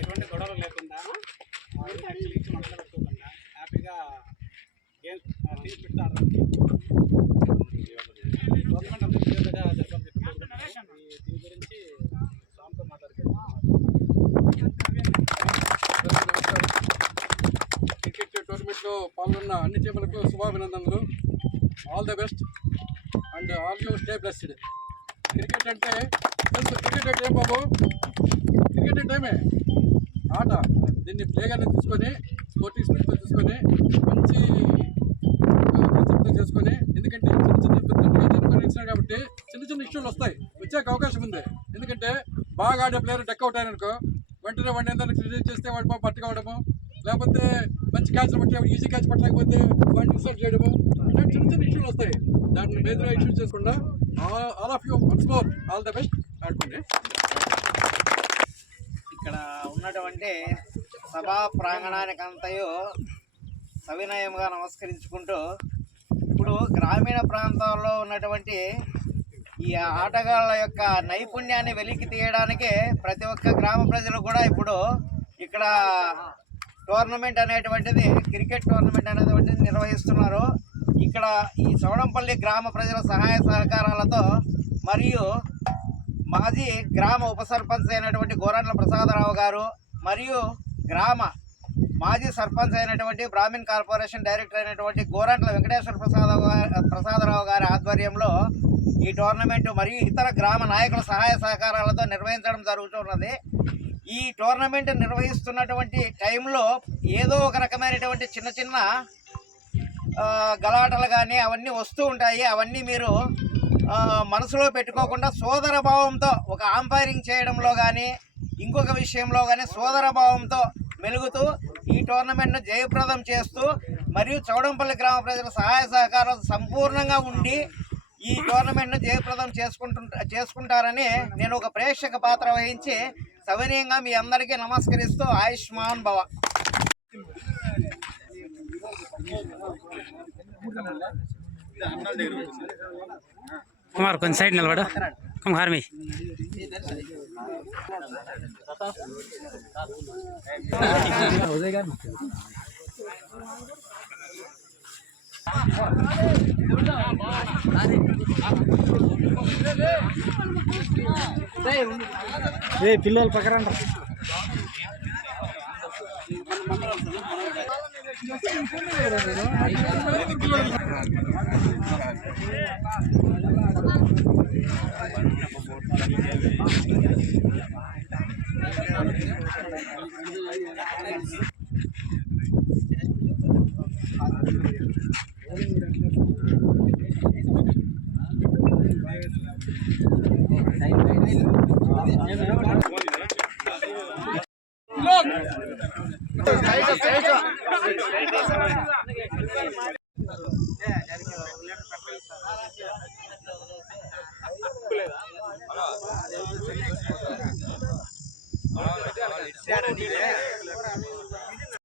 ఎటువంటి గొడవలు లేకుండా మాట్లాడుకోకుండా హ్యాపీగా గేమ్స్ పెడతా గవర్నమెంట్ అంతా దీని గురించి సాంతో మాట్లాడుకుంటున్నాం. క్రికెట్ టోర్నమెంట్లో పాల్గొన్న అన్ని టీములకు శుభాభినందనలు. All the best and all you stay blessed. Cricket అంటే క్రికెట్ అంటే ఏం బాబు? క్రికెట్ అంటే ఏమే ఆట. దీన్ని ప్లేగానే తీసుకొని స్పోర్టింగ్ స్పిరిట్తో తీసుకొని మంచి కాన్సెప్ట్తో చేసుకొని, ఎందుకంటే చిన్న ఇచ్చినారు కాబట్టి చిన్న చిన్న ఇష్యూలు వస్తాయి, వచ్చాక అవకాశం ఉంది. ఎందుకంటే బాగా ఆడే ప్లేయర్ డెక్ అవుట్ అయ్యారనుకో, వెంటనే వాడిని ఏంటంటే క్రిటిసైజ్ చేస్తే వాడి పట్టుకోవడము, లేకపోతే మంచి క్యాచ్లు పట్టి ఈజీ క్యాచ్ పట్టలేకపోతే వాడిని ఇన్సల్ట్ చేయడము, ఇలాంటి చిన్న చిన్న ఇష్యూలు వస్తాయి. దాన్ని మేజర్గా ఇష్యూస్ చేసుకుండా all of you once more all the best ఆడుకోండి. ఇక్కడ ఉన్నటువంటి సభా ప్రాంగణానికంతయు సవినయంగా నమస్కరించుకుంటూ, ఇప్పుడు గ్రామీణ ప్రాంతాల్లో ఉన్నటువంటి ఈ ఆటగాళ్ళ యొక్క నైపుణ్యాన్ని వెలికి తీయడానికే ప్రతి ఒక్క గ్రామ ప్రజలు కూడా ఇప్పుడు ఇక్కడ టోర్నమెంట్ అనేటువంటిది, క్రికెట్ టోర్నమెంట్ అనేటువంటిది నిర్వహిస్తున్నారు. ఇక్కడ ఈ చౌడంపల్లి గ్రామ ప్రజల సహాయ సహకారాలతో మరియు మాజీ గ్రామ ఉప సర్పంచ్ అయినటువంటి గోరంట్ల ప్రసాదరావు గారు మరియు గ్రామ మాజీ సర్పంచ్ అయినటువంటి బ్రాహ్మిన్ కార్పొరేషన్ డైరెక్టర్ అయినటువంటి గోరంట్ల వెంకటేశ్వర ప్రసాదరావు గారి ఆధ్వర్యంలో ఈ టోర్నమెంటు మరియు ఇతర గ్రామ నాయకుల సహాయ సహకారాలతో నిర్వహించడం జరుగుతున్నది. ఈ టోర్నమెంట్ నిర్వహిస్తున్నటువంటి టైంలో ఏదో ఒక రకమైనటువంటి చిన్న చిన్న గలాటలు కానీ అవన్నీ వస్తూ ఉంటాయి. అవన్నీ మీరు మనసులో పెట్టుకోకుండా సోదర భావంతో ఒక అంపైరింగ్ చేయడంలో కానీ ఇంకొక విషయంలో కానీ సోదర భావంతో మెలుగుతూ ఈ టోర్నమెంట్ను జయప్రదం చేస్తూ మరియు చౌడంపల్లి గ్రామ ప్రజల సహాయ సహకారాలు సంపూర్ణంగా ఉండి ఈ టోర్నమెంట్ను జయప్రదం చేసుకుంటారని నేను ఒక ప్రేక్షక పాత్ర వహించి సవినయంగా మీ అందరికీ నమస్కరిస్తూ ఆయుష్మాన్ భవ. कुमार कौन साइड निलबड़ा कुमार में हो जाएगा ఏ పిల్లలు పక్కరండి.